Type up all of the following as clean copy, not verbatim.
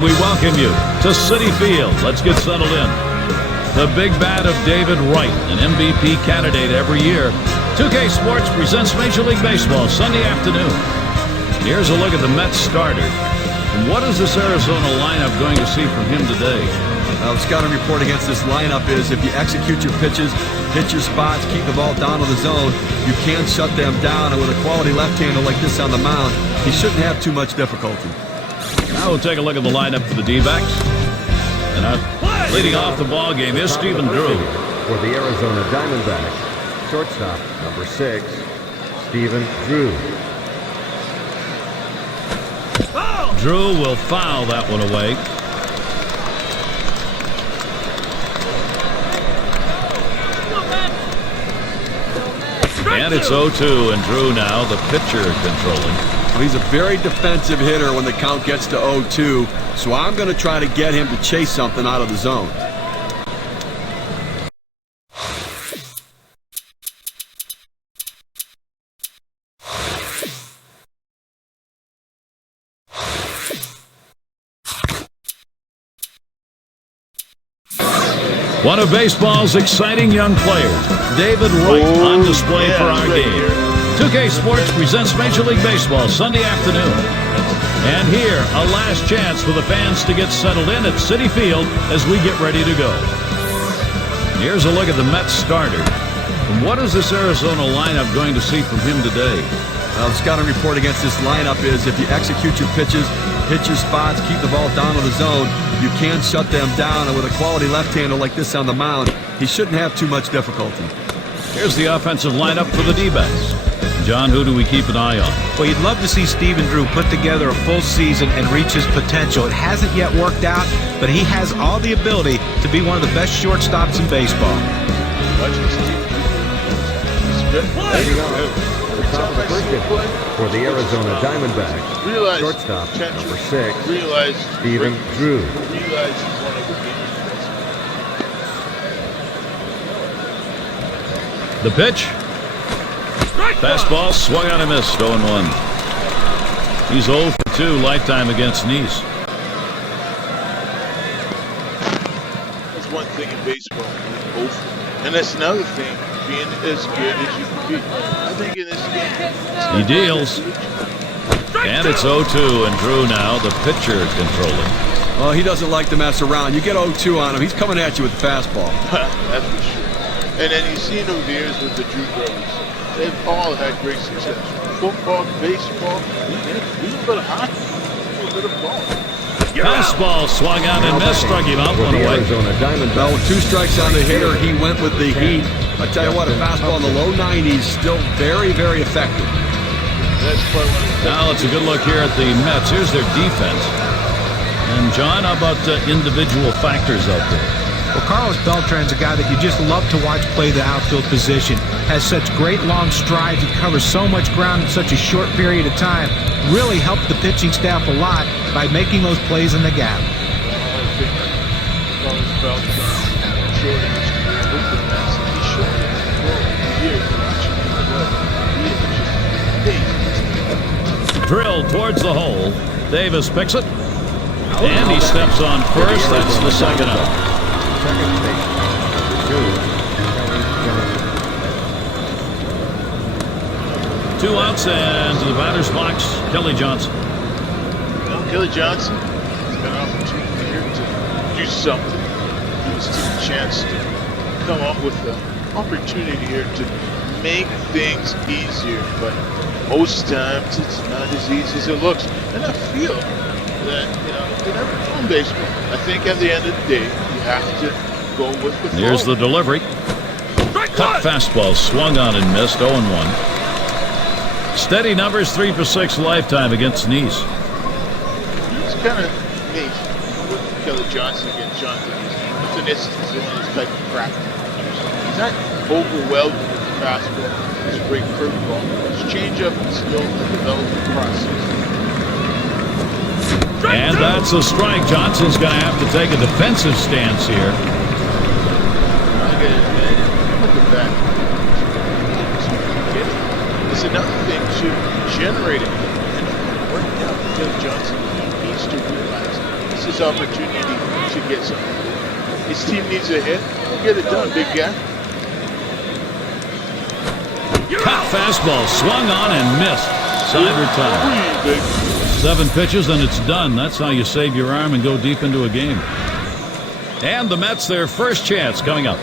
We welcome you to Citi Field. Let's get settled in. The big bat of David Wright, an MVP candidate every year. 2K Sports presents Major League Baseball Sunday afternoon. Here's a look at the Mets starter. What is this Arizona lineup going to see from him today? The scouting report against this lineup is if you execute your pitches, hit your spots, keep the ball down to the zone, you can shut them down. And with a quality left-hander like this on the mound, he shouldn't have too much difficulty. Now we'll take a look at the lineup for the D-backs. And leading off the ball game is Stephen Drew. For the Arizona Diamondbacks, shortstop number 6, Stephen Drew. Drew will foul that one away. And it's 0-2, and Drew now, the pitcher, controlling. Well, he's a very defensive hitter when the count gets to 0-2, so I'm going to try to get him to chase something out of the zone. One of baseball's exciting young players, David Wright, on display for our game. 2K Sports presents Major League Baseball Sunday afternoon. And here, a last chance for the fans to get settled in at Citi Field as we get ready to go. Here's a look at the Mets starter. And what is this Arizona lineup going to see from him today? The scouting report against this lineup is if you execute your pitches, hit your spots, keep the ball down to the zone, you can shut them down. And with a quality left-hander like this on the mound, he shouldn't have too much difficulty. Here's the offensive lineup for the D-backs. John, who do we keep an eye on? Well, you'd love to see Stephen Drew put together a full season and reach his potential. It hasn't yet worked out, but he has all the ability to be one of the best shortstops in baseball. For the Arizona Diamondbacks, shortstop number 6, Stephen Drew. The pitch. Fastball swung on and missed. 0-1. He's 0 for 2 lifetime against Nice. That's one thing in baseball, and that's another thing, being as good as you can be. I think in this game, he deals. And it's 0-2, and Drew now, the pitcher, controlling. Well, he doesn't like to mess around. You get 0-2 on him, he's coming at you with the fastball. That's for sure. And then you've seen over the years with the Drew brothers. They've all had great success. Football, baseball, a little bit of hockey, a little bit of ball. Fastball swung on and missed, struck him out one away. Arizona Diamondbacks. Well, with 2 strikes on the hitter, he went with the heat. I tell you what, a fastball in the low 90s, still very, very effective. Now it's a good look here at the Mets. Here's their defense. And John, how about individual factors out there? Well, Carlos Beltran's a guy that you just love to watch play the outfield position. Has such great long strides. He covers so much ground in such a short period of time. Really helped the pitching staff a lot by making those plays in the gap. Drilled towards the hole. Davis picks it. And he steps on first. That's the second out. Two outs, and to the batter's box, Kelly Johnson. Kelly Johnson has got an opportunity here to do something. He was given a chance to come up with an opportunity here to make things easier, but most times it's not as easy as it looks. And I feel that, in every baseball, I think at the end of the day, you have to go with the flow. Here's the delivery. Cut fastball swung on and missed. 0-1. Steady numbers, 3 for 6 lifetime against Nice. It's kind of neat with Kelly Johnson against Jonathan. It's an instance of this type of practice. He's not overwhelmed with the fastball. It's a great curveball. His changeup is still a development process. And that's a strike. Johnson's going to have to take a defensive stance here. Look at that. It's another thing to generate it. And working out Kelly Johnson needs to realize this is his opportunity to get something. His team needs a hit. He'll get it done, big guy. Hot fastball swung on and missed. Side retired. Big. 7 pitches and it's done. That's how you save your arm and go deep into a game. And the Mets, their first chance coming up.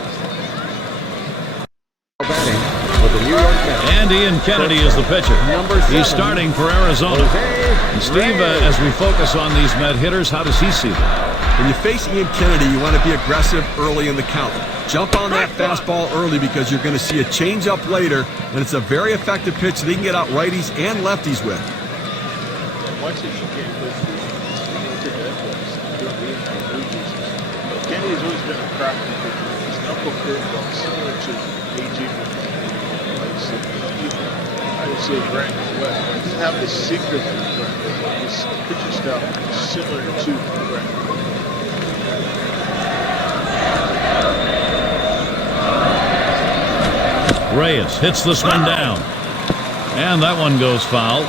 Batting for the New York Mets. And Ian Kennedy is the pitcher. Number 7. He's starting for Arizona. And Steve, as we focus on these Met hitters, how does he see them? When you face Ian Kennedy, you want to be aggressive early in the count. Jump on that fastball early because you're going to see a changeup later, and it's a very effective pitch that he can get out righties and lefties with. Watching Ian Kennedy Kennedy's always been a crafty pitcher. His knuckle curveball similar to A.J. I would say Brandon West. He doesn't have the sinker from Brandon, but his pitching style is similar to Brandon. Reyes hits this one down. And that one goes foul.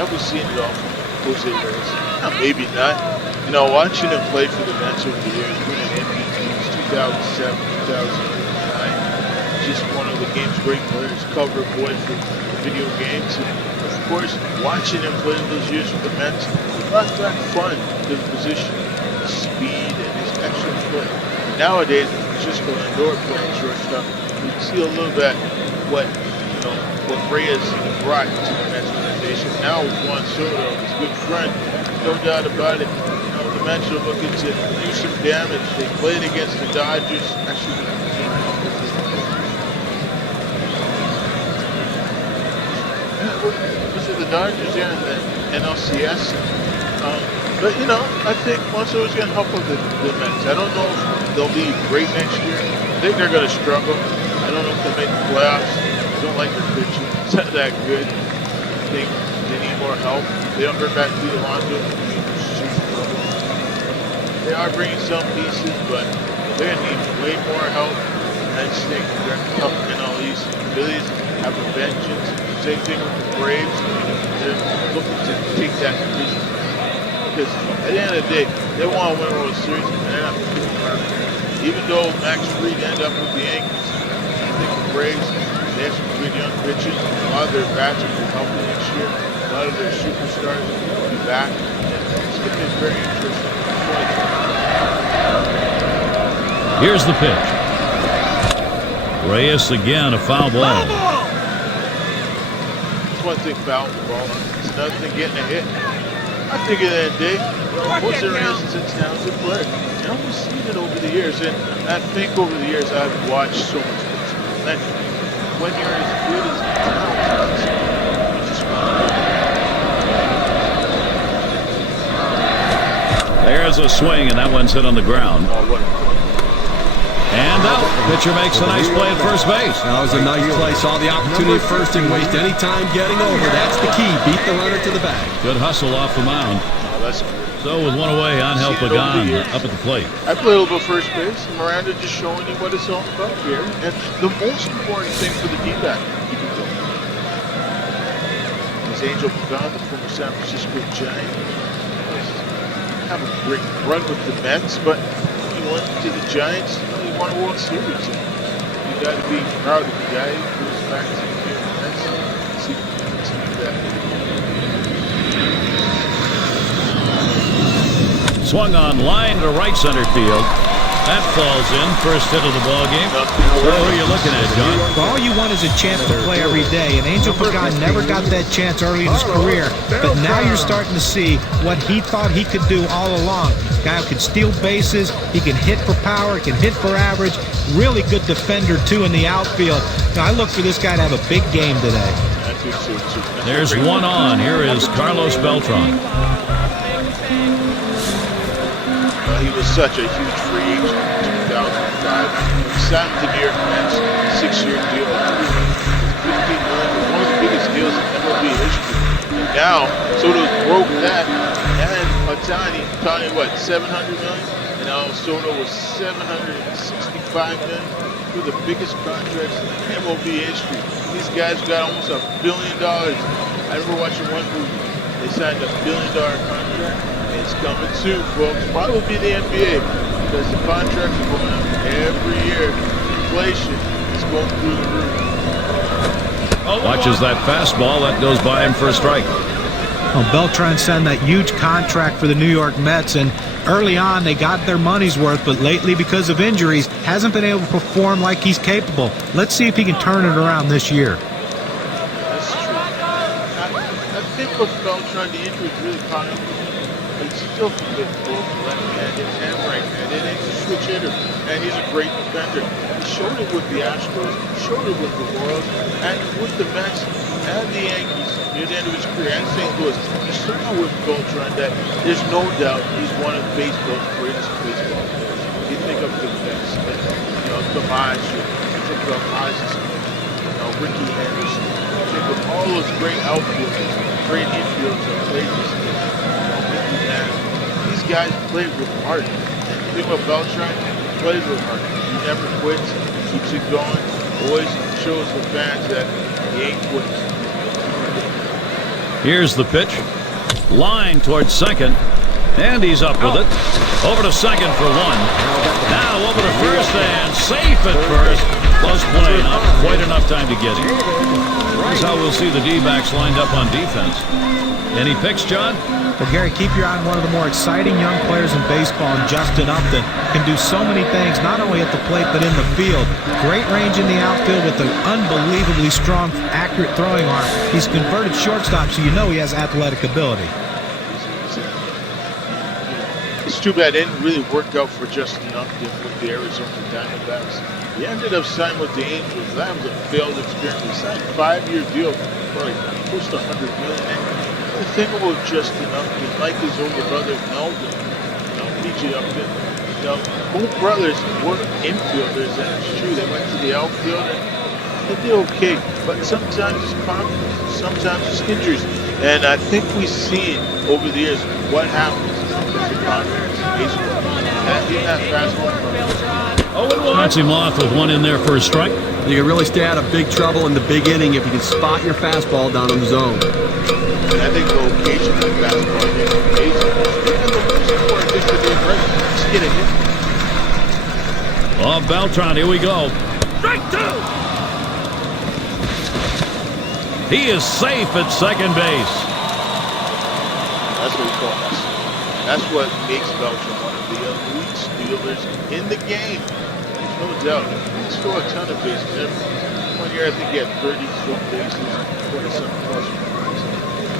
Have we seen it all from Jose Reyes? Maybe not. You know, watching him play for the Mets over the years, winning MVPs 2007, 2009, just one of the game's great players, cover boy for video games. And of course, watching him play those years with the Mets, he brought back fun to the position, his speed, and his excellent play. Nowadays, with Francisco Lindor playing shortstop, you can see a little bit what Reyes brought to the Mets organization. Now with Juan Soto, his good friend, no doubt about it. The Mets are looking to do some damage. They played against the Dodgers. Actually, was it the Dodgers and the NLCS? But I think Juan Soto's going to help with the Mets. I don't know if they'll be great next year. I think they're going to struggle. I don't know if they'll make the playoffs. I don't like their pitching. It's not that good. I think they need more help. They don't bring back Pete Alonso. They are bringing some pieces, but they're going to need way more help. I just think they're tough NL East. The Phillies have a vengeance. Same thing with the Braves. They're looking to take that division. Because at the end of the day, they want to win a World Series, and they're not fooling around. Even though Max Fried ended up with the Yankees, I think the Braves, they have some good young pitchers. A lot of their bats will be healthy next year. A lot of their superstars will be back. It's going to be very interesting. Here's the pitch. Reyes again, a foul ball. It's one thing fouling the ball. It's another thing getting a hit. I think at the end of the day, most of the reasons it's talented player. And we've seen it over the years. And I think over the years I've watched so much baseball. And when you're as good as talented, you just want to. There's a swing, and that one's hit on the ground. Oh, what a play. And out. Pitcher makes a nice play at first base. That was a nice play. Saw the opportunity at first and waste any time getting over. That's the key. Beat the runner to the bag. Good hustle off the mound. Oh, that's good. So with one away, Angel Pagan up at the plate. I play a little bit first base, and Miranda just showing you what it's all about here. And the most important thing for the D-back, keep it going, is Angel Pagan, the former San Francisco Giant. Have a great run with the Mets, but he went to the Giants. He won a World Series. You got to be proud of the guy who goes back to the Mets and see if he can continue that. Swung on line to right center field. That falls in. First hit of the ball game. So who are you looking at, John? Well, all you want is a chance to play every day, and Angel Pagan never got that chance early in his career. But now you're starting to see what he thought he could do all along. Guy who can steal bases, he can hit for power, he can hit for average. Really good defender, too, in the outfield. Now, I look for this guy to have a big game today. There's one on. Here is Carlos Beltran. He was such a huge free agent in 2005. He signed with the New York Mets, 6-year deal, $15 million, one of the biggest deals in MLB history. And now, Soto broke that, and Ohtani, what, $700 million? And now Soto was $765 million. Two of the biggest contracts in MLB history. These guys got almost $1 billion. I remember watching one movie They signed a $1 billion contract. It's coming soon, folks. Probably be the NBA because the contracts are going up every year. Inflation is going through the roof. Watches that fastball. That goes by him for a strike. Well, Beltran signed that huge contract for the New York Mets, and early on they got their money's worth, but lately because of injuries hasn't been able to perform like he's capable. Let's see if he can turn it around this year. That's true. I think with Beltran, the injury really caught him. But he still can get both left-handed and right-handed, and he's a switch hitter, and he's a great defender. He showed it with the Astros, he showed it with the Royals, and with the Mets and the Yankees near the end of his career, and St. Louis. You saw with Beltran that there's no doubt he's one of baseball's greatest baseball players. You think of the Mets, DiMaggio, you think of Ozzie Smith, Ricky Henderson, you think of all those great outfielders, great infielders that played this game. These guys play with heart. And the thing about Beltran, he plays with heart. He never quits, keeps it going, always shows the fans that he ain't quitting. Here's the pitch. Line towards second. And he's up with it. Over to second for one. Now over to first and safe at first. Close play. Not quite enough time to get him. Here's how we'll see the D-backs lined up on defense. Any picks, John? Well, Gary, keep your eye on one of the more exciting young players in baseball, Justin Upton. Can do so many things, not only at the plate, but in the field. Great range in the outfield with an unbelievably strong, accurate throwing arm. He's converted shortstop, so you know he has athletic ability. It's too bad it didn't really work out for Justin Upton with the Arizona Diamondbacks. He ended up signing with the Angels. That was a failed experiment. He signed a 5-year deal for like close to $100 million. The thing about Justin Upton, like his older brother Melvin, PJ Upton, both brothers were infielders, and it's true, they went to the outfield and they did okay, but sometimes it's confidence, sometimes it's injuries, and I think we've seen over the years what happens with the confidence in baseball. And that fastball. Cuts him off with one in there for a strike. You can really stay out of big trouble in the big inning if you can spot your fastball down in the zone. I think the location of the fastball is amazing. And the most important thing to do is just get a hit. Oh, Beltran, here we go. Strike two! He is safe at second base. That's what we call us. That's what makes Beltran one of the elite stealers in the game. There's no doubt. He stole a ton of bases. One year I think he had 30-some bases, 20-some plus runs.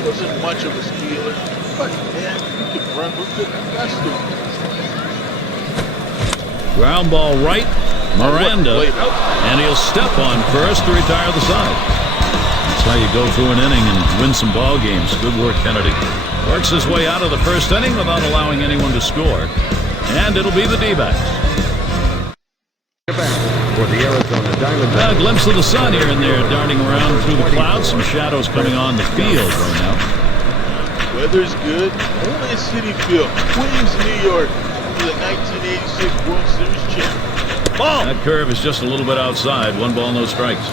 Wasn't much of a stealer, but man, he could run with the best of them. Ground ball right, Miranda, and he'll step on first to retire the side. That's how you go through an inning and win some ball games. Good work, Kennedy. Works his way out of the first inning without allowing anyone to score, and it'll be the D-backs. For the Arizona Diamondbacks. A glimpse of the sun here and there, darting around through the clouds. Some shadows coming on the field right now. Weather's good. Only at Citi Field, Queens, New York, for the 1986 World Series champion. Ball! That curve is just a little bit outside. 1 ball, no strikes.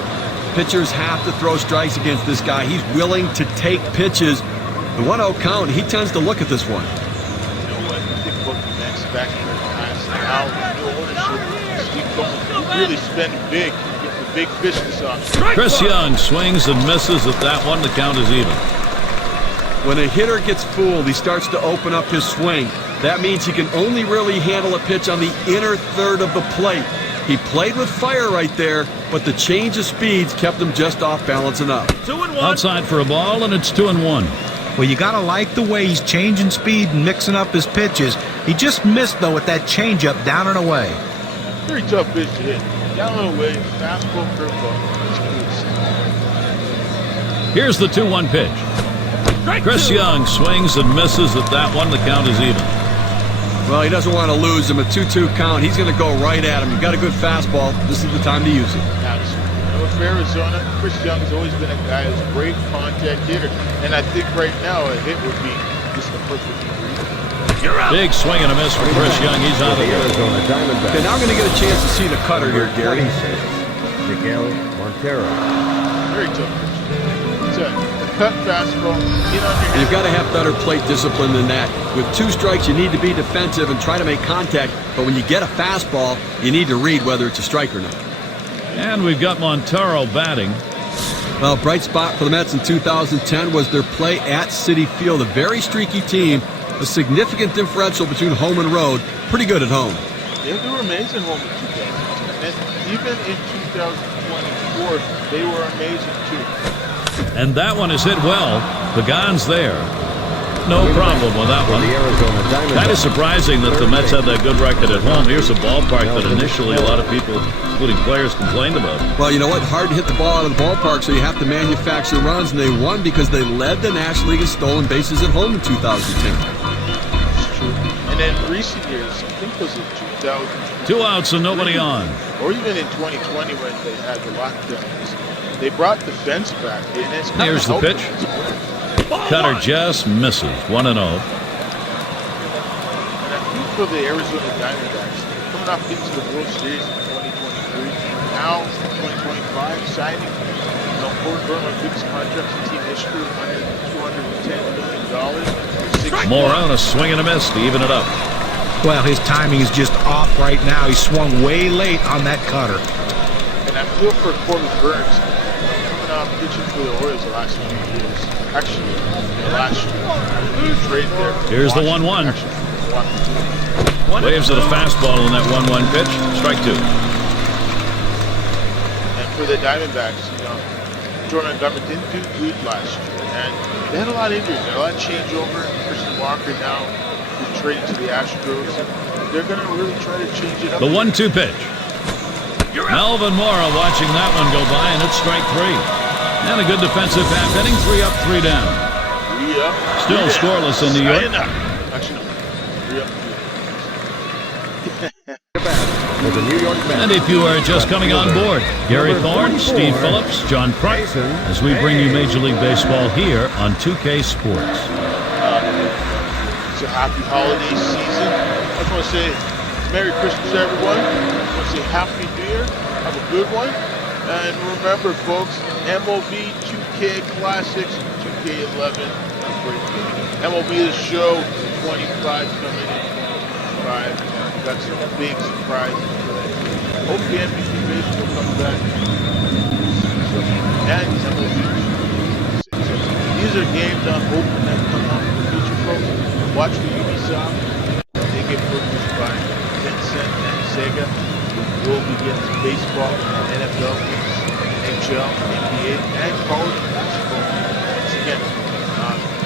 Pitchers have to throw strikes against this guy. He's willing to take pitches. The 1-0 count, he tends to look at this one. You know what? I think about the next back in their past and how new ownership keep going. Really spend big, get the big fish this offseason. Chris Young swings and misses at that one. The count is even. When a hitter gets fooled, he starts to open up his swing. That means he can only really handle a pitch on the inner third of the plate. He played with fire right there, but the change of speeds kept him just off balance enough. 2-1. Outside for a ball, and it's 2-1. Well, you got to like the way he's changing speed and mixing up his pitches. He just missed, though, with that changeup down and away. Very tough pitch to hit. Down and away, fastball, curveball. Here's the 2-1 pitch. Chris Young swings and misses at that one. The count is even. Well, he doesn't want to lose him. A 2-2 count. He's going to go right at him. You got a good fastball. This is the time to use it. Absolutely. For Arizona, Chris Young has always been a guy who's a great contact hitter. And I think right now a hit would be just the perfect read. Big swing and a miss for Chris Young. He's out of the there. Arizona Diamondbacks. Okay, now we're going to get a chance to see the cutter here, Gary. Miguel Montero. Very tough pitch. The cut fastball, in on your You've hand. got to have better plate discipline than that. With 2 strikes, you need to be defensive and try to make contact. But when you get a fastball, you need to read whether it's a strike or not. And we've got Montero batting. Well, bright spot for the Mets in 2010 was their play at Citi Field. A very streaky team, a significant differential between home and road. Pretty good at home. Yeah, they were amazing home in 2010. And even in 2024, they were amazing too. And that one is hit well. Pagan's there. No problem with that For one. the Arizona Diamondbacks. Kind of surprising that the Mets had that good record at home. Here's a ballpark that initially a lot of people, including players, complained about. Well, you know what? Hard to hit the ball out of the ballpark, so you have to manufacture runs, and they won because they led the National League in stolen bases at home in 2010. It's true. And then recent years, I think it was in 2000. 2 outs and nobody on. Or even in 2020 when they had the lockdowns. They brought the fence back. And it's kinda Here's the helping pitch. us win. Cutter just misses. 1-0. And I think for the Arizona Diamondbacks, coming up into the World Series in 2023, now 2025, signing Gordon Verma, biggest contract in team history, $210 million. Morona swing and a miss to even it up. Well, his timing is just off right now. He swung way late on that cutter. And I feel for Corbin Burns, coming off pitching for the Orioles the last few years. Actually, last year, he traded there. Here's the 1-1. Actually, Waves at a fastball in that 1-1 pitch. Strike 2. And for the Diamondbacks, Jordan Montgomery didn't do good last year. And they had a lot of injuries, a lot of changeover. Christian Walker now is traded to the Astros. They're going to really try to change it up. The 1-2 pitch. Melvin Mora watching that one go by, and it's strike 3. And a good defensive half inning. 3 up, 3 down. 3 up. Still 3 scoreless in New York. Actually, no. 3 up. For the New York Mets. And if you are just coming on board, Gary Thorne, Steve Phillips, John Kruk, as we bring you Major League Baseball here on 2K Sports. It's a happy holiday season. I just want to say Merry Christmas, everyone. I want to say Happy New Year. Have a good one. And remember, folks, MLB 2K Classics, 2K11. MLB The Show 25 coming in 25. Got some big surprises today. Hope the MVP baseball comes back. And MLB. So these are games I'm hoping that come out in the future, folks. Watch for Ubisoft. They get purchased by Tencent and Sega. We will be getting some baseball, NFL, NHL, NBA, and college basketball. Once again,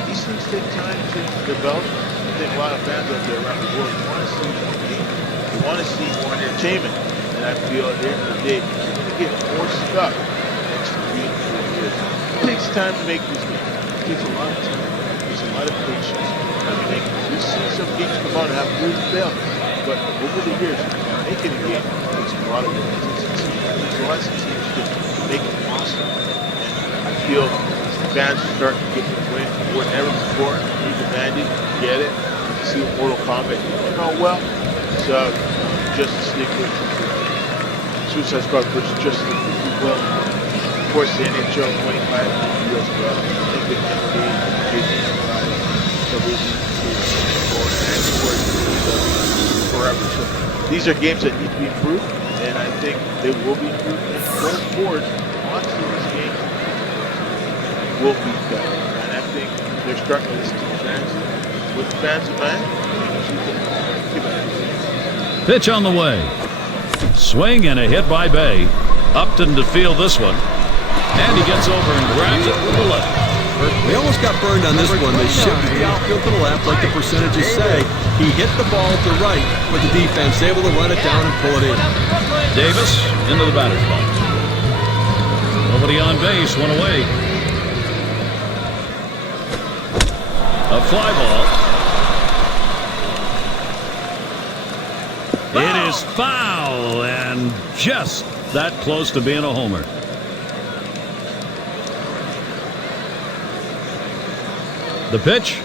these things take time to develop. I think a lot of fans out there around the world want to see more games. They want to see more entertainment. And I feel at the end of the day, you're going to get more stuff next 3 to 4 years. It takes time to make these games. It takes a lot of time. It takes a lot of patience. I mean, we've seen some games come out and have good failures. But over the years, making a game takes a lot of work. There's lots of teams that make it possible. And I feel fans are starting to get their way more than ever before. We demand it, get it. You see Mortal Kombat going out well. So, Justice League versus Suicide Squad versus Justice League did well. Of course, the NHL 25 does well. I think the NBA did well. So we forever. So these are games that need to be improved, and I think they will be improved. And going forward, lots of these games will be better. And I think they're starting to listen to the fans. With the fans in mind, Pitch on the way. Swing and a hit by Bay. Upton to field this one. And he gets over and grabs it with the left. We almost got burned on this one. They shifted the outfield to the left like the percentages say. He hit the ball to the right, but the defense able to run it down and pull it in. Davis into the batter's box. Nobody on base, one away. A fly ball. It is foul and just that close to being a homer. The pitch.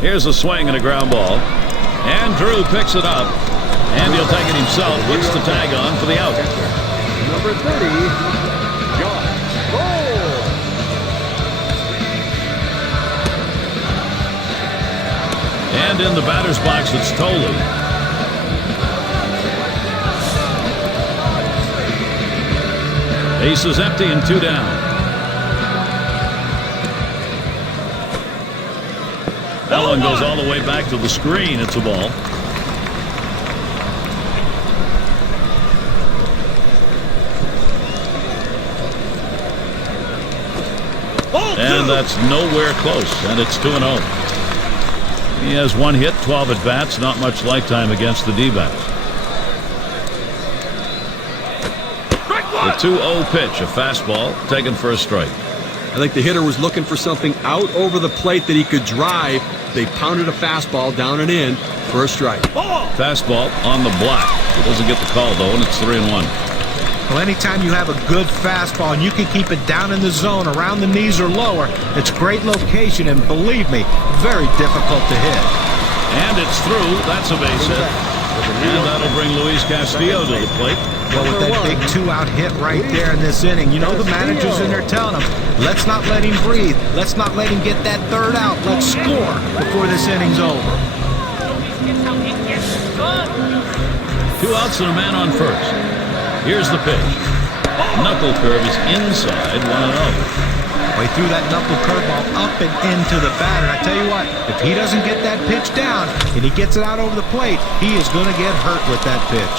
Here's a swing and a ground ball. And Drew picks it up. And he'll take it himself. Puts the tag on for the out. Number 30, Josh Cole. And in the batter's box, it's Tolley. Base is empty and 2 down. That one goes all the way back to the screen. It's a ball. And that's nowhere close, and it's 2-0. He has 1 hit, 12 at-bats, not much lifetime against the D-backs. The 2-0 pitch, a fastball, taken for a strike. I think the hitter was looking for something out over the plate that he could drive. They pounded a fastball down and in for a strike. Fastball on the block. He doesn't get the call, though, and it's 3-1. Well, anytime you have a good fastball and you can keep it down in the zone around the knees or lower, it's great location, and believe me, very difficult to hit. And it's through. That's a base hit. And that'll bring Luis Castillo to the plate. Well, with that big 2-out hit right there in this inning, you know the manager's in there telling him, let's not let him breathe. Let's not let him get that 3rd out. Let's score before this inning's over. 2 outs and a man on first. Here's the pitch. Knuckle curve is inside, 1-0. Well, he threw that knuckle curveball up and into the batter. I tell you what, if he doesn't get that pitch down and he gets it out over the plate, he is going to get hurt with that pitch.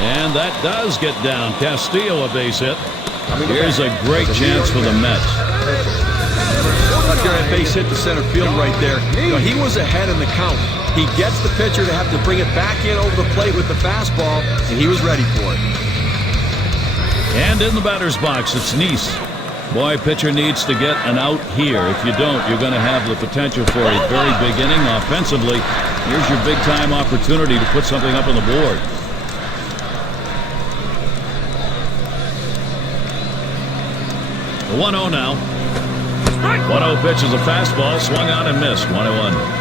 And that does get down. Castillo a base hit. Here's a great chance for the Mets. After that base hit to center field right there, you know, he was ahead in the count. He gets the pitcher to have to bring it back in over the plate with the fastball, and he was ready for it. And in the batter's box, it's Nice. Boy, pitcher needs to get an out here. If you don't, you're going to have the potential for a very big inning offensively. Here's your big-time opportunity to put something up on the board. The 1-0 now. 1-0 pitch is a fastball, swung on and missed. 1-1.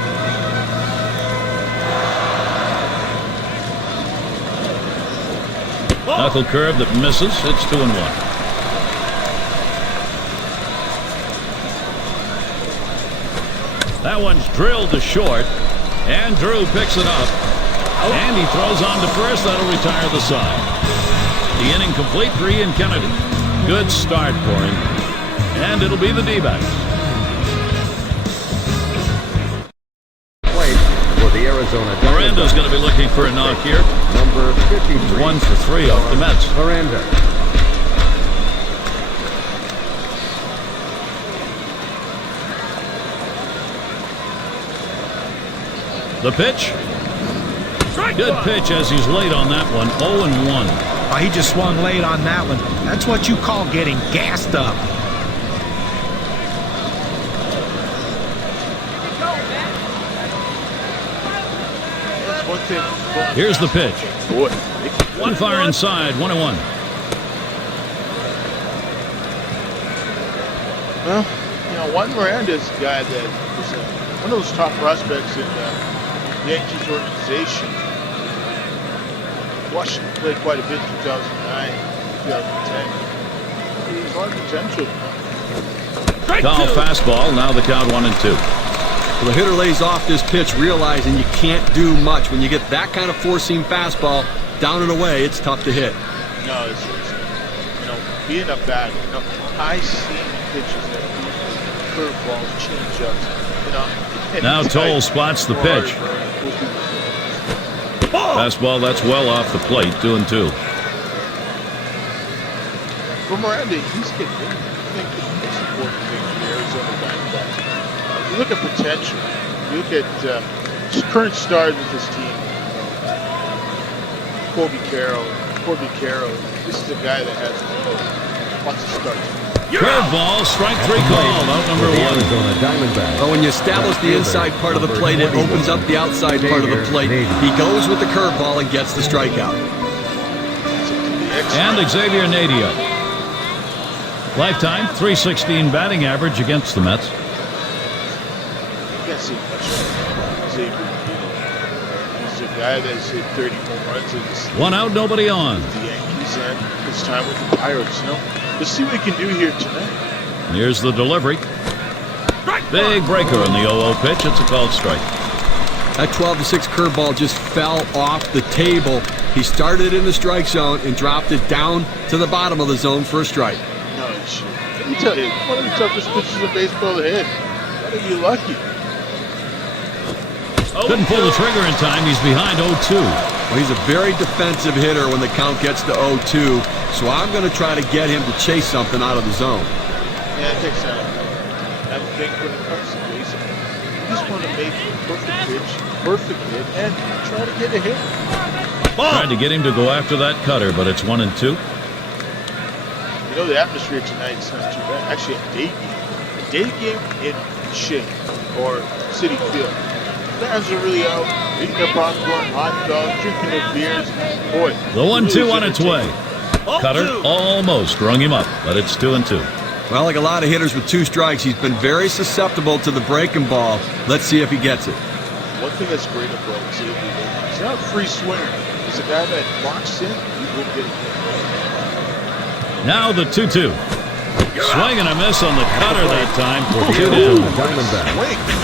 Knuckle curve that misses. It's 2-1. That one's drilled to short, and Drew picks it up, and he throws on to first. That'll retire the side. The inning complete for Ian Kennedy. Good start for him, and it'll be the D-backs. Plate for the Arizona Diamondbacks. Miranda's going to be looking for a knock here. Number 53. 1 for 3 off the Mets. Miranda. The pitch. Good pitch as he's late on that one. 0-1. Oh, he just swung late on that one. That's what you call getting gassed up. That's one thing. Here's the pitch. Boy. One far inside. 1-1. Well, you know, Juan Miranda's a guy that was one of those top prospects in the Yankees organization. Watched him play quite a bit in 2009, 2010. He has a lot of potential. Foul fastball. Now the count 1-2. Well, the hitter lays off this pitch, realizing you can't do much. When you get that kind of four-seam fastball down and away, it's tough to hit. No, it's you know, being a batter, you know, high-seam pitches that curveballs, change-ups, you know. Now Toll spots the pitch. Fastball, that's well off the plate. 2-2. For Miranda, he's getting, I think, the most important thing for the Arizona Diamondbacks. You look at potential. You look at his current stars with his team. Corby Carroll. This is a guy that has lots of starts. Curveball, strike 3 call. Out number 1. Arizona Diamondbacks. But when you establish the inside part of the plate, it opens up the outside part of the plate. He goes with the curveball and gets the strikeout. And Xavier Nadia. Lifetime, .316 batting average against the Mets. You can't see much of Xavier. He's a guy that's hit 30 home runs in this 1 out, nobody on. the Yankees and his time with the Pirates. You know, let's see what he can do here tonight. Here's the delivery. Big breaker in the 0-0 pitch. It's a called strike. That 12-6 curveball just fell off the table. He started in the strike zone and dropped it down to the bottom of the zone for a strike. No, it should. Let me tell you, one of the toughest pitches in baseball to hit. Gotta be lucky. Couldn't pull the trigger in time. He's behind 0-2. Well, he's a very defensive hitter when the count gets to 0-2, so I'm going to try to get him to chase something out of the zone. Yeah, it takes time. I think when it comes to baseball, you just want to make the perfect pitch, perfect hit, and try to get a hit. Tried to get him to go after that cutter, but it's 1-2. You know, the atmosphere tonight's not too bad. Actually, a day game. A day game in Shea or City Field. Fans are really out, eating their popcorn, hot dogs, drinking their beers. Boy, The 1-2 on its way. Cutter almost rung him up, but it's 2-2. Well, like a lot of hitters with 2 strikes, he's been very susceptible to the breaking ball. Let's see if he gets it. One thing that's great about Xavier, he's not a free swinger. He's a guy that locks in, he will get it. Now the 2-2. Swing and a miss on the cutter that time for On 2 the down. Diamondbacks.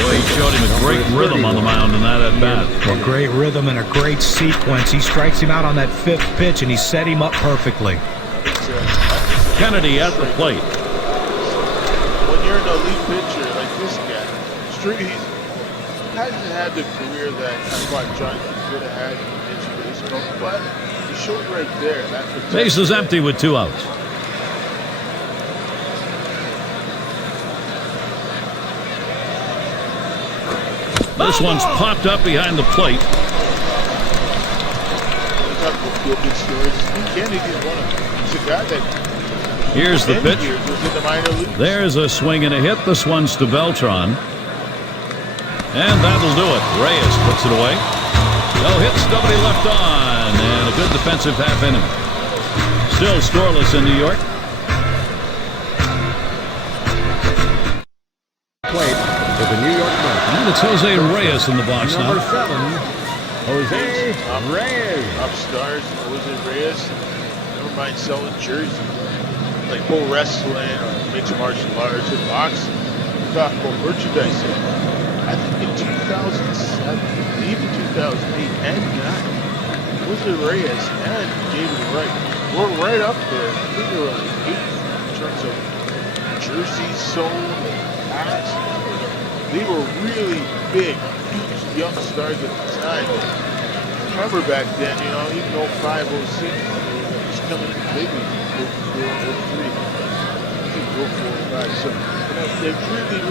Boy, he showed him a great rhythm on the mound in that at-bat. A great rhythm and a great sequence. He strikes him out on that 5th pitch, and he set him up perfectly. Kennedy at the plate. When you're an elite pitcher like this guy, he hasn't had the career that I thought Jonathan could have had in his baseball, but he showed right there. That Base is empty with 2 outs. This one's popped up behind the plate. Kennedy is one of them. He's a guy that Here's the pitch. years was in the minor leagues. There's a swing and a hit. This one's to Beltran. And that'll do it. Reyes puts it away. No hits, nobody left on. And a good defensive half inning. Still scoreless in New York. Plate for the New York Mets. And it's Jose Reyes in the box Number now. 7, Jose Reyes. Upstars, Jose Reyes. Never mind selling jerseys. Like pro wrestling or mixed martial arts or boxing. We talk about merchandising. I think in 2007, even 2008 and 9, Jose Reyes and David Wright were right up there, literally 8th in terms of jerseys sold and hats. They were really big, huge young stars at the time. I remember back then, you know, even 05, 06, was coming in big in 04, 03. I think 04, 05. So, you know, they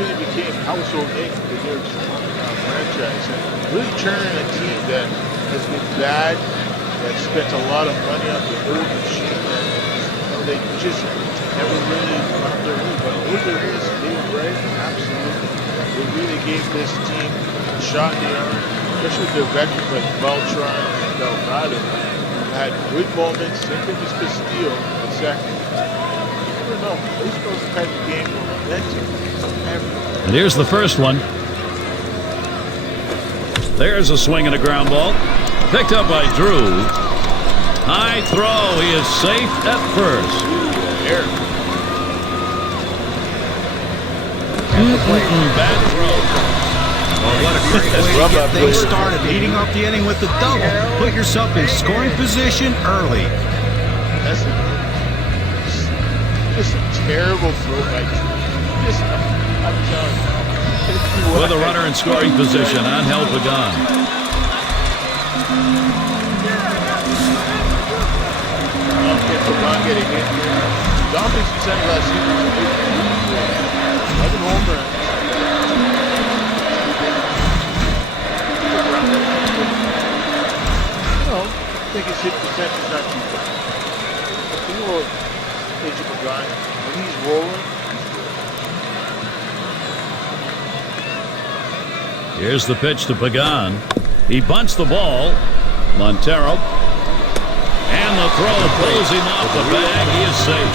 really became household names for the New York franchise. And really turning a team that has been bad, that spent a lot of money on the old machine, and you know, they just never really found their way. But Jose Reyes and David Wright, absolutely. They really gave this team a shot in the arm, especially their veterans like Beltran and Delgado. Had good moments, same thing as Castillo in second. You never know. Baseball's the type of game where momentum is everything. And here's the first one. There's a swing and a ground ball. Picked up by Drew. High throw. He is safe at first. There. Bad throw. Well, what a great way to get things started. Leading off the inning with the double. Put yourself in scoring position early. That's just a terrible throw by Drew. I'm telling you. With a runner in scoring position, Angel Pagan. Okay, Pagan getting hit here. Dolphins said last season, 11 home runs. I think his hit percentage is not too bad. But you know, AJ Pagan, when he's rolling, he's good. Here's the pitch to Pagan. He bunts the ball. Montero. And the throw pulls him off the bag. He is safe.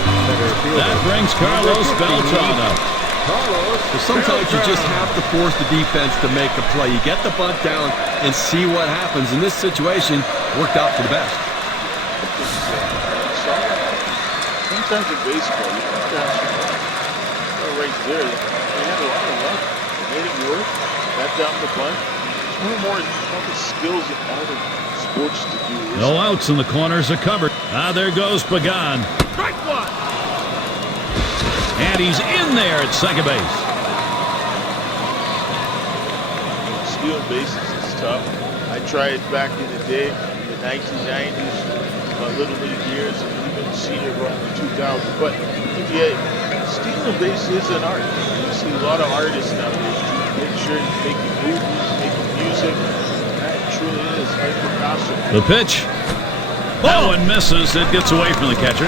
That brings Carlos Beltran up. Sometimes you just have to force the defense to make a play. You get the bunt down and see what happens. In this situation, worked out for the best. Sometimes in baseball, you have to have some luck. Right there, they had a lot of luck. They made it work. Got down the bunt. one of the skills in modern sports to do is No outs in the corners are covered. There goes Pagan. strike one. And he's in there at second base. Stealing bases is tough. I tried back in the day, in the 1990s, my little league years, and even senior run in 2000. But stealing a base is an art. You see a lot of artists nowadays make sure you're making movies, making music. That truly is hyper possible. The pitch. That one misses. It gets away from the catcher.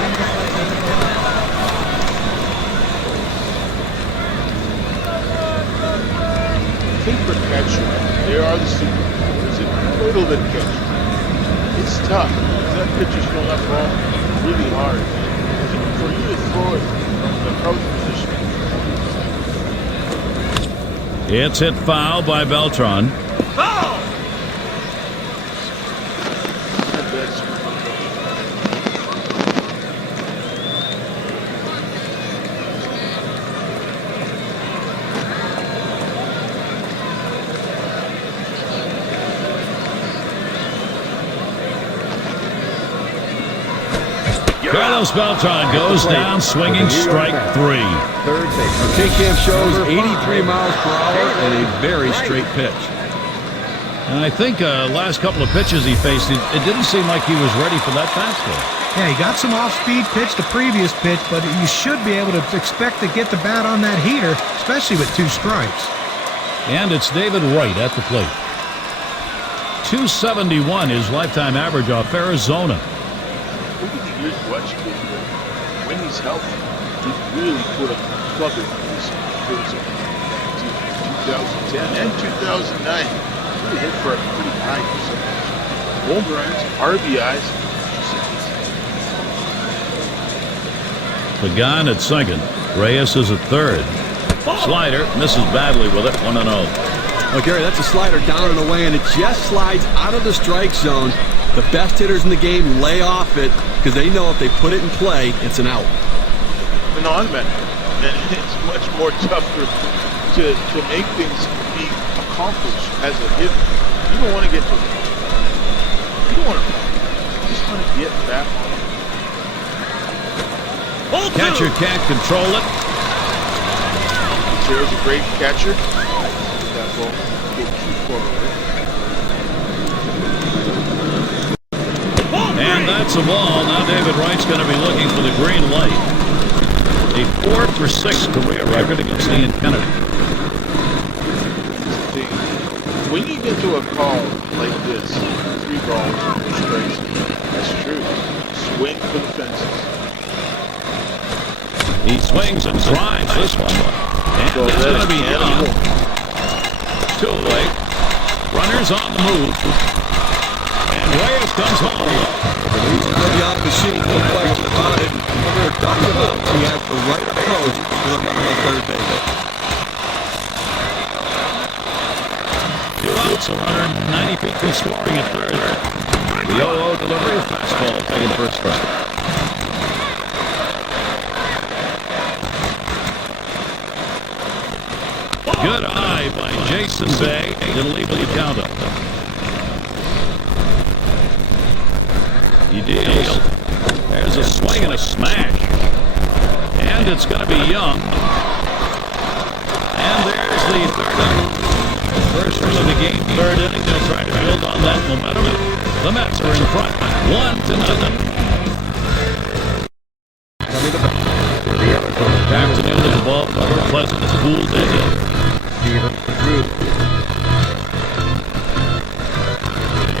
Paper catcher, they are the super. There's a little bit of catch. It's tough. That pitcher's going that ball really hard. For you to throw it from the crouch position. It's hit foul by Beltran. Carlos Beltran goes down swinging strike three. Third base. K-Camp shows 83 miles per hour and a very straight pitch. And I think last couple of pitches he faced, it didn't seem like he was ready for that fastball. Yeah, he got some off-speed pitch the previous pitch, but you should be able to expect to get the bat on that heater, especially with 2 strikes. And it's David Wright at the plate. 271 his lifetime average off Arizona. Over the years watching him, when he's healthy, he's really put a plug in his fields in 2010 and 2009. Really hit for a pretty high percentage. Home runs, RBIs. Pagan at second. Reyes is at third. Slider misses badly with it, 1-0. Well, Gary, that's a slider down and away, and it just slides out of the strike zone. The best hitters in the game lay off it because they know if they put it in play, it's an out. An on-man. And it's much more tougher to make things be accomplished as a hitter. You don't want to get to the You don't want to You just want to get back on. Catcher can't control it. There's a great catcher. That ball go too far away. And that's a ball. Now David Wright's going to be looking for the green light. A 4-for-6 career record against Ian Kennedy. When you get to a call like this, 3 balls, 2 strikes, that's true. Swing for the fences. He swings and drives this one. And So it's going to that's be animal. young. 2 away. Runners on the move. And Reyes comes home. He's a good young machine, no question about it. What we're talking about, he has the right approach to the runner on third base. 2 outs, a runner, 90 feet from scoring at third. The 0-0 delivery, fastball taken for a strike. Good eye by Jason Bay. It'll leave the count up. He deals. There's a swing and a smash. And it's going to be Young. And there's the third inning. First run of the game, third inning. They'll try to build on that momentum. The Mets are in front, 1-0. Afternoon in the ballpark, pleasant, cool day.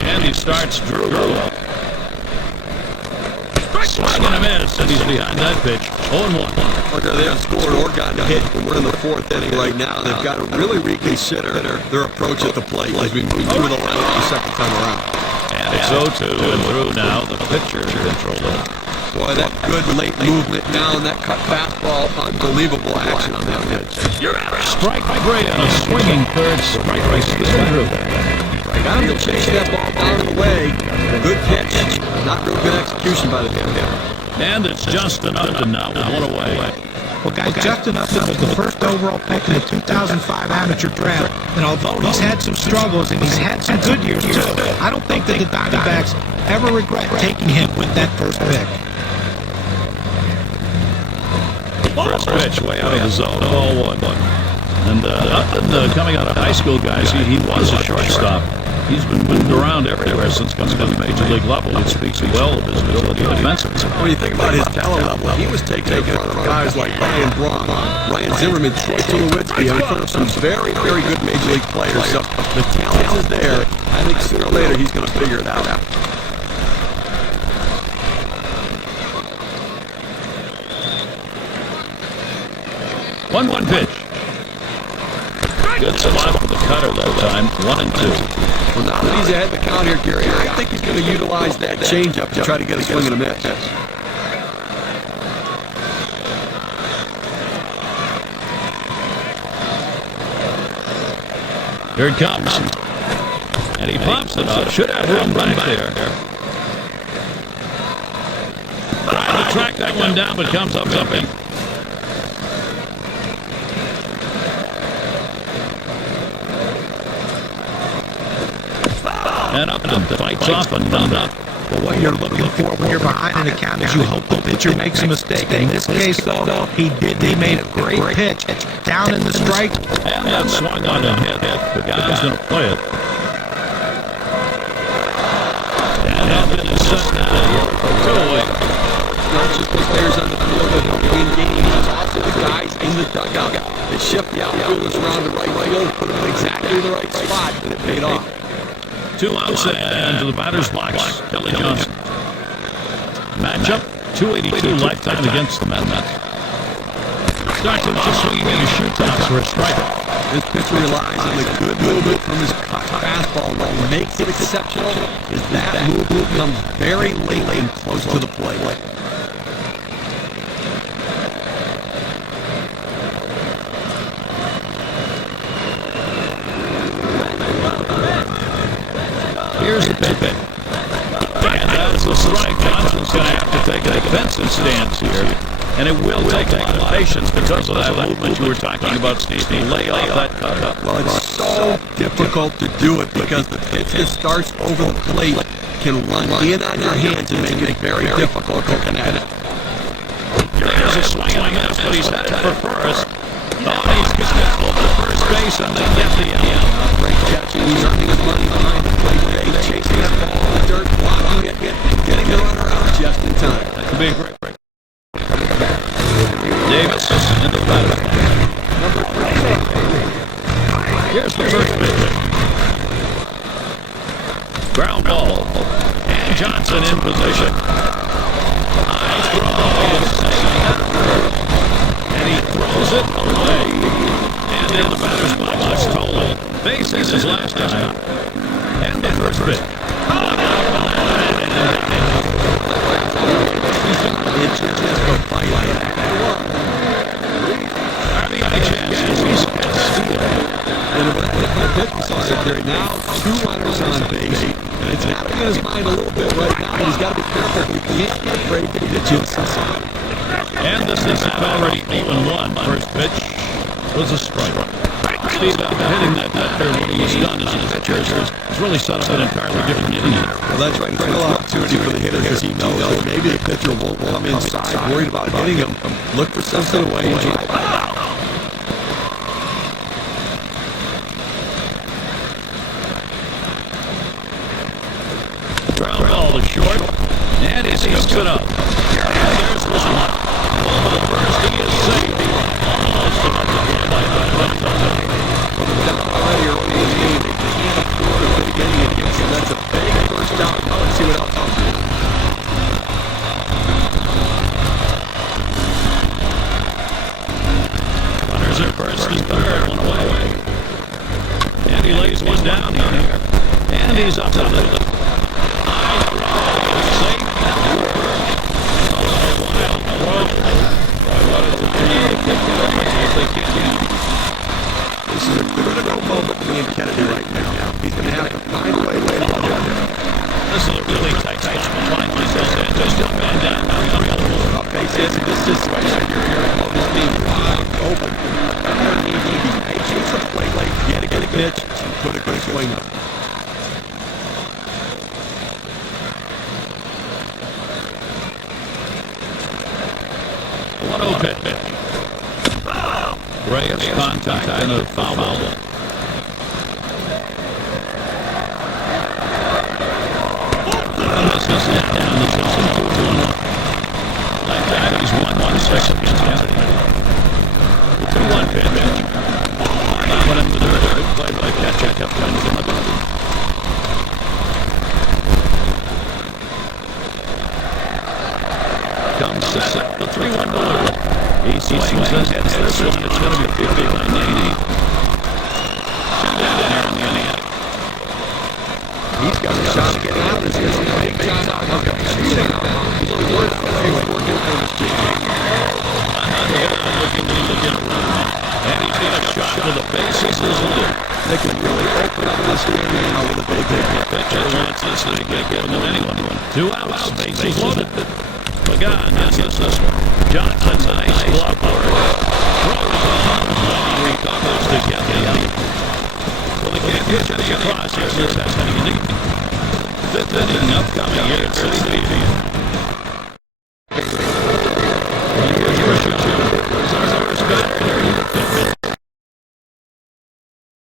And he starts Drew. Swing and a miss, and he's behind that pitch. 0-1. Look, they have scored or gotten a hit. We're in the 4th inning right now. They've got to really reconsider their approach at the plate as we move through the lineup the second time around. And it's 0-2 and through now. The pitcher controller. Boy, that good late movement down, that cut fastball, unbelievable action on that pitch. Strike by Gray on a swinging third strike by Drew. Got him to chase that ball down and away. Good pitch, not real good execution by the hitter. And it's just another now, 1 away. Well, guys, Justin Upton was the first overall pick in the 2005 amateur draft, and although he's had some struggles and he's had some good years too, I don't think that the Diamondbacks ever regret taking him with that first pick. First pitch way out of the zone, ball one. And Upton, coming out of high school, guys, he was a shortstop. He's been moved around everywhere since coming to the major league level. It speaks well of his ability defensively. When you think about his talent level, he was taken in front of guys like Ryan Braun, Ryan Zimmerman, Troy Tulowitzki, in front of some very, very good major league players. So the talent is there. I think sooner or later he's going to figure it out. 1-1 pitch. Good spot for the cutter that time. 1-2. Well, now that he's ahead the count here, Gary, I think he's going to utilize that changeup to try to get a swing and a miss. Here it comes. And he pops it up. Should have room back there. Trying to track that one down, but comes up empty. And Upton fights off and done up. But what you're looking for when you're behind an account is you hope the pitcher makes a mistake. In this case, though, he did. He made a great pitch down in the strike. And that swung on and hit. The guy's going to play it. And Upton is set now. 2 away. Not just the players on the field that are in game, but also the guys in the dugout. They shift the outfielders around the right field, put them in exactly the right spot, and it paid off. 2 outs and to the batter's box, Kelly Johnson. Matchup, 282 lifetime against the Mets. Starts him off swinging in his shoot tops for a strike. This pitcher relies on a good movement from his fastball. What makes it exceptional is that movement comes very late and close to the plate. Here's the pitch. And that's a strike. Johnson's going to have to take a defensive stance here. And it will take a lot of patience because of that movement you were talking about, Steve. He lay off that cutter. Well, it's so difficult to do it because the pitch that starts over the plate can run in on your hands and make it very difficult to connect it. There's a swing and a miss, but he's headed for first. Oh, he's got it over first base and they get the out. Great catching, he's earning his money behind the plate. Chasing that ball in the dirt, blocking it, getting the runner out just in time. That could be a great break. Davis in the batter. Number 3. Here's the first pitch. Ground ball. And Johnson in position. High throw. And he throws it away. And in the batter's box, Tola. Base is his last time. And the first pitch. RBI chances. Now 2 runners on base, and it's happening in his mind a little bit right now, but he's got to be careful. He can't get afraid to pitch inside. And this is already 0-1. First pitch was a strike. Steve, hitting that batter when he's done as a pitcher has really set up an entirely different inning. Well, that's right. It's a real opportunity for the hitter because he knows that maybe the pitcher won't come inside, worried about hitting him. Look for something away and drive out. Ground ball to short, and he scoops it up. And there's one. Over the first, he is safe. Almost about to get by the Already early in the game, they can't afford to put getting it against him. That's a big first down. Now let's see what else I'll do. Runners are first and third, one away. And he lays one down here. And he's up to the high throw. Safe. This is a critical moment for Ian Kennedy right now. He's going to have to find a way to get it. This is a really tight spot. Find myself and just a man down. Base hits in this situation. You're wide open. Patience of play late. Get a pitch. Put a good swing up. What a pitch. Reyes contact and a foul ball. And this is it. And this is it. 2-1. Like that, he's 1-1-6 against Kennedy. 2-1 pitch. Not what I'm to do. Play like that. Check up. Comes set. The 3-1 delivery. He swings and hits this one. It's going to be 50 by 90. Send that in here in the end. He's got a shot to get out of this. He's a big shot. Look at him. He's worth the way we're working for this team. And he's got a shot to the bases. They can really open up this game now with a big Pitcher wants this thing. They give him anyone. 2 outs. Bases loaded. McGann gets this one. Johnson, nice glove work. Recovers to get the out. Well, they can't get you across here. That's how you need. Fifth inning upcoming here at City Field.